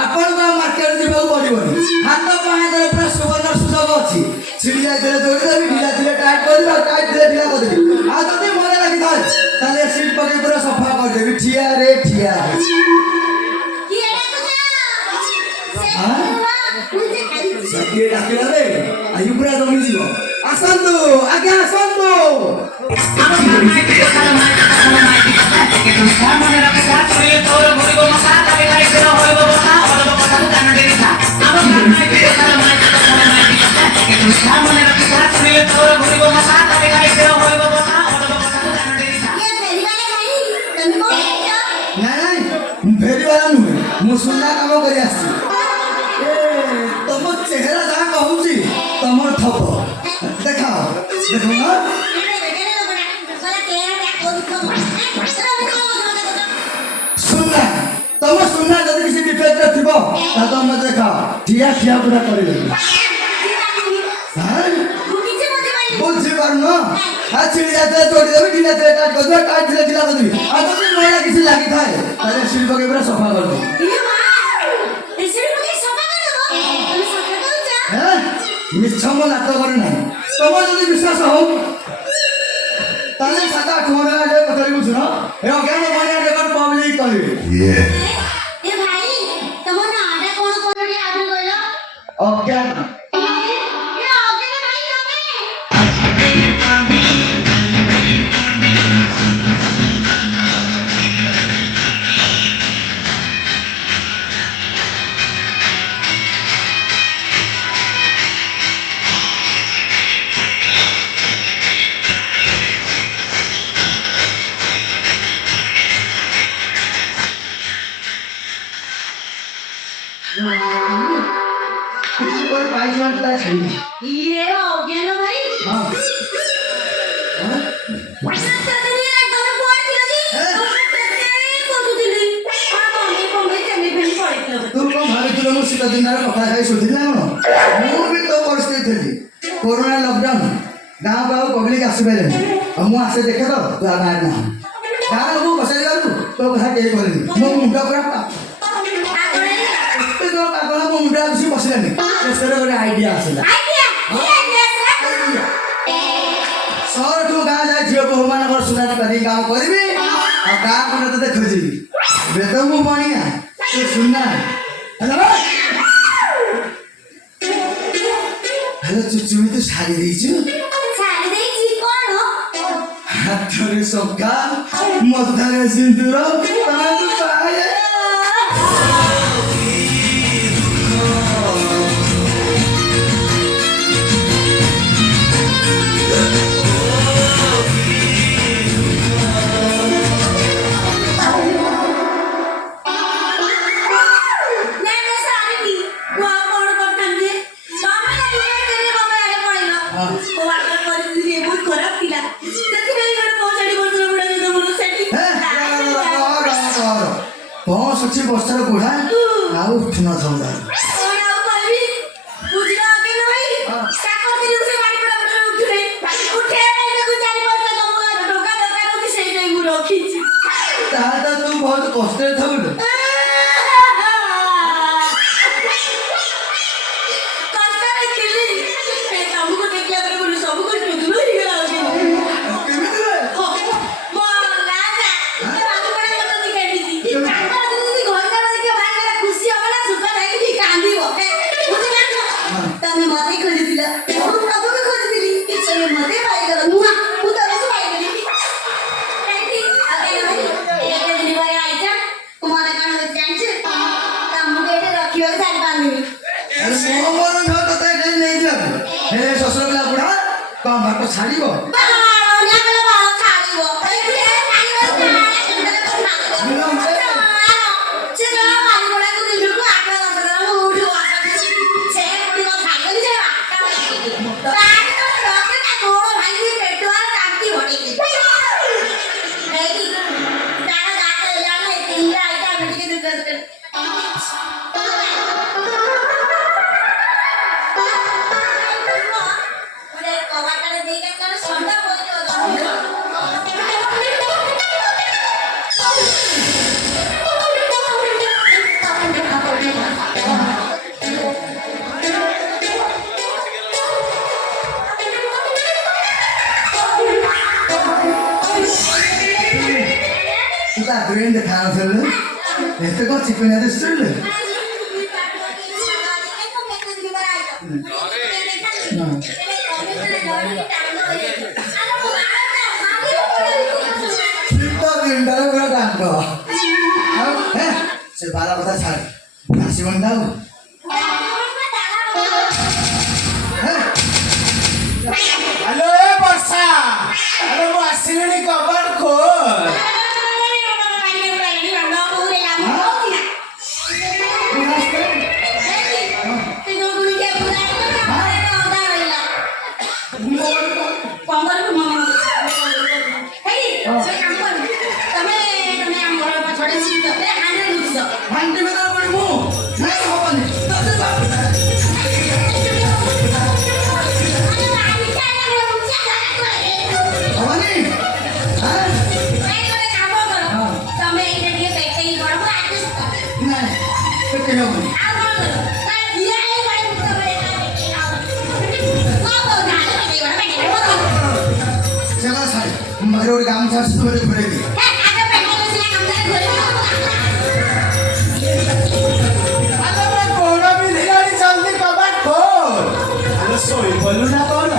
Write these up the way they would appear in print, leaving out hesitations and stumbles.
आपण तो मार्केट जीवाक पड़िबनी हाथ पाए दे पूरा सुवर्ण सुजोग अछि छिड़ी जाय दे जोड़ी देबी ढिला ढिला टाइट कर दिबा टाइट दे ढिला कर देबी आ जदी मने लागी थाए ताले सीट पके पूरा सफा कर देबी ठिया रे ठिया की एटा तो हां सके डाकिला रे आयु पूरा जमी जीव आसंतु आगे आसंतु फेरी वाला नुहे मु सुन्ना काम करी आसी ए तुम चेहरा जहाँ कहूची तुम थप देखाओ देखो ना सुन्ना तुम सुन्ना जब किसी डिफेक्ट थिबो ता तुम देखाओ ठिया ठिया पूरा करी ले हां बुझी पारनो हाथ छिड़ी जाते तोड़ी देबी ढिला ढिला काट कर दो काट ढिला ढिला कर देबी आ तो नया किसी लागी थाए तारे सिर पके पूरा सफा कर दे ये मां ए सिर पके सफा कर दो तुम सफा कर जा हैं मिछम नाट करे ना तुम जदी विश्वास हो ताले 7-8 महीना जे कथरी बुझनो ए ज्ञान मानिया देखन पब्लिक कहबे ए भाई तुम ना आडा कोन कोन आडा गइलो अज्ञान किसी कोई पाइस मारता है सही ये हो गया ना भाई हां ना तने एकदम पड़ दिलो जी कोन दिली आ मम्मी मम्मी चली फेन पड़िलो तू को भाबिथिलो मु सीता दिनार कथा खाई सुधिला कोन मु भी तो परिस्थिति थी कोरोना लॉकडाउन गांव गांव पब्लिक आसी पाइले अब मु आसे देखे तो तू आ बाहर ना गांव मु बसाई गलु तो कथा के करनी मु मुंडा पूरा तो कागला मु मुंडा किसी बसलानी सेसरे गोटे आईडिया आसीला सर तू गाँव जाए झील बहु मान सुधार कर काम करी आ गाँव को तो खोजी बेद मु बढ़िया तू सुनना हेलो हेलो चुचुमी तू साड़ी देइछु साड़ी देइछि कोन हाथरे सका मथारे सिंदूर तना तू पाए कौन सच्ची बस्तर बुढ़ा आउ उठना था तू बहुत कष्ट था छाड़ो कवाटारे देई का कर संडा ତା ଆଗରେ ଦେଖା ନଥିଲେ ଏତେ କ'ଣ ଚିକଣିଆ ଦିଶୁଥିଲେ ଶୀତ ଦିନଟାରେ ପୁରା କାନ୍ଦ ଆଉ ସେ ବାର କଥା ଛାଡ଼ ଆସିବନି ନା ଆଉ हेलो ए वर्षा अरे वो आसिलेनी कबाड़ खोल ହାଣ୍ଡି ବେଦା ପଡ଼ି ମୁଁ ନାଇଁ ହବନି ହବନି ନାଇଁ ପେଟେ ହବନି ସେ କଥା ଛାଡ଼ ମୋର ଗୋଟେ ଗାମୁଛା ଆସି ଘରେ ଘୁରେଇ ଦିଏ अरे मैं कोड़ा भी दिलानी जल्दी कबाड़ खोल अरे सोई बोलू ना कौन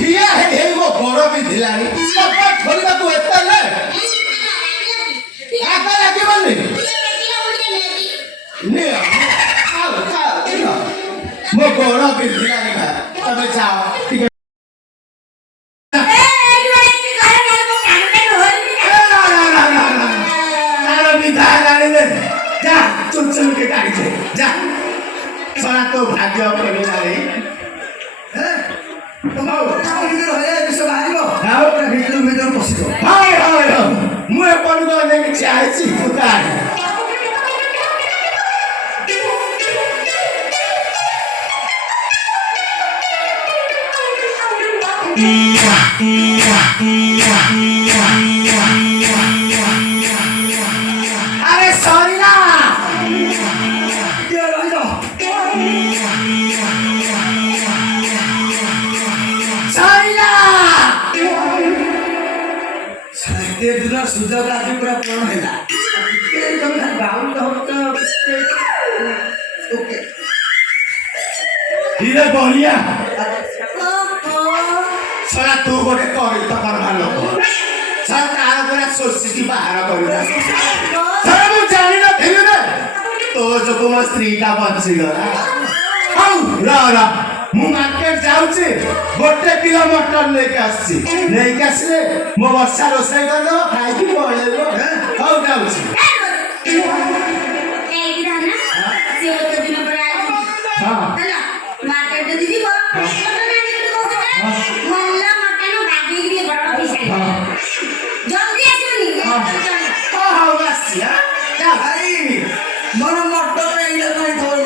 जिया है हे वो कोड़ा भी दिलानी कबाड़ खोलना तू इतना ले आका लगे बंदे ने आओ चल वो कोड़ा भी दिलानी का तब जाओ ठीक है जा चुन चुन के गाड़ी से जा सारा तो भाग्य अपने नारे তোমার ভিতরে হয়ে বিশ্ব বাহারিব ଆଉ ভিতর ভিতর বসিব हाय हाय ମୁଁ ଏପର୍ଯ୍ୟନ୍ତ ଅନେକ ଚାହିଁଛି ଦୋକାନ ଆରେ ସରିଲା କିଏ ରହିଲ ସରିଲା ଏତେ ଦିନ ସୁଯୋଗ ଆଜି ପୁରା ପୂରଣ ହେଲା ଟିକେ ତମେ ବାଉଣ୍ଡ ହଉଛ ଓକେ ଧୀରେ ବଢିଆ ସରା ତୁ ଗୋଟେ କରିତ କରବା ଲୋକ ସରା ତାର ପୁରା ଶୋଷିକି ବାହାର କରିଲା ସରା ମୁଁ ଜାଣିନଥିଲି ନା ତୋ ଯୋଗୁ ମୋ ସ୍ତ୍ରୀଟା ବଞ୍ଚିଗଲା ହଉ ର ମୁଁ ମାର୍କେଟ ଯାଉଛି 1 କିଲୋ ମଟର ନେଇକି ଆସିଛି ନେଇକି ଆସିଲେ ମୋ ବର୍ଷା ରୋଷେଇ କରିଦେବ ଖାଇକି ପଳେଇବ ହଉ ଯାଉଛି ହଉ ଆସିଛି ଯା ଭାଇ ମୋର ମଟର ଏଇଟା ପାଇଁ ଥୋଇ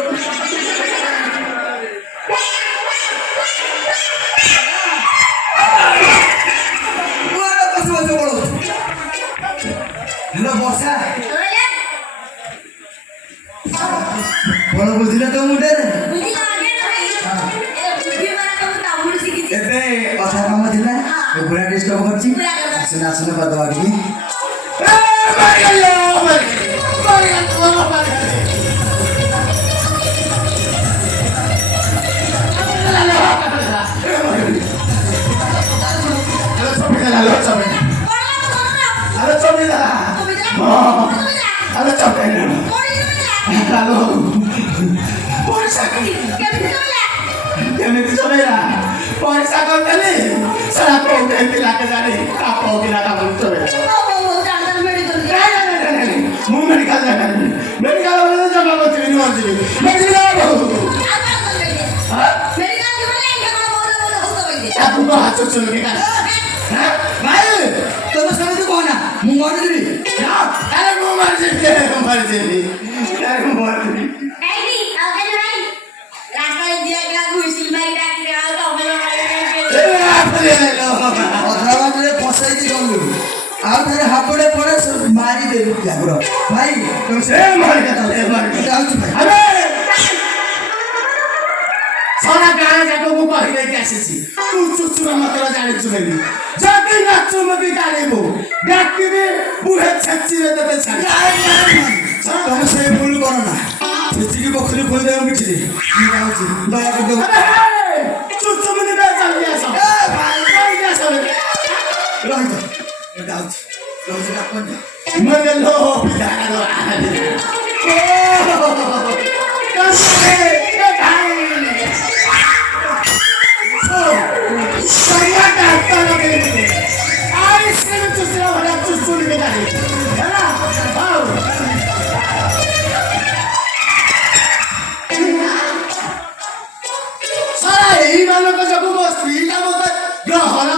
କୁଆଡ଼େ ବସି ବସି ପଳଉଛୁ ହ୍ୟାଲୋ ବର୍ଷା ବଳ ବୁଝିଲେ ତ ମୁଣ୍ଡରେ ଏବେ ଅଧା କାମ ଥିଲା ପୁରା ଡିଷ୍ଟର୍ବ କରୁଛି ଆସନେ ଆସନେ କରିଦେବା ଟିକେ କେମିତି ଚଲେଇଲା ପଇସା କରିଦେଲି ସାରା କୋଉଠି ପିଲା କେଜାଣି କାପ ପିଲା କାମ ଚଲେଇଲା ମୁଁ ମେଡିକାଲ ଯାଇପାରିବି ମେଡିକାଲ ଗଲେ ଜମା ବଞ୍ଚିବିନି ମରିଯିବି ତାକୁ କହ ହାତ ଚଲୁନି ଭାଇ ତମେ ସେମିତି କହନା ମୁଁ ମରିଯିବି ଆରେ ମୁଁ ମରିଯିବି ମରିଯିବି ଆରେ ମୁଁ ମରିଯିବି ଅଧରାବାଟରେ ଫସାଇକି ଗଲୁ ଆଉ ଥରେ ହାବୁଡେ ପଡେ ମାରିଦେବି ଜାଗୁର ଭାଇ ସେ ଯାଉଛି ଭାଇ ସାରା ଗାଁ ଯାକ ମୁଁ କହିଦେଇକି ଆସିଛି ତୁ ଚୁଚୁର ମତର ଜାଣିଛୁ ବୋଲି ଯଦି ନାଚୁ ମତେ ଜାଣିବୁ ଡାକିବି ବୁଢେ ଛେଚିରେ ଦେବେ ତମେ ସେ ଭୁଲ କର ନା ଛେଚିକି ପୋଖରୀ ଖୋଲିଦେବ କିଛି ମୁଁ ଯାଉଛି ଦୟା କରିଦେବ ଚୁଚୁ ମତେ ଜଲ୍ଦି ଆସ ଜଲ୍ଦି ଆସ ରହିଛ ଯାଉଛି ରହୁଛି ଡାକନ୍ତୁ ମତେ ଲୋ ପିଲାର ଏଇମାନଙ୍କ ଯୋଗୁଁ ମୋ ସ୍ତ୍ରୀଟା ମତେ ଗ୍ରହଣ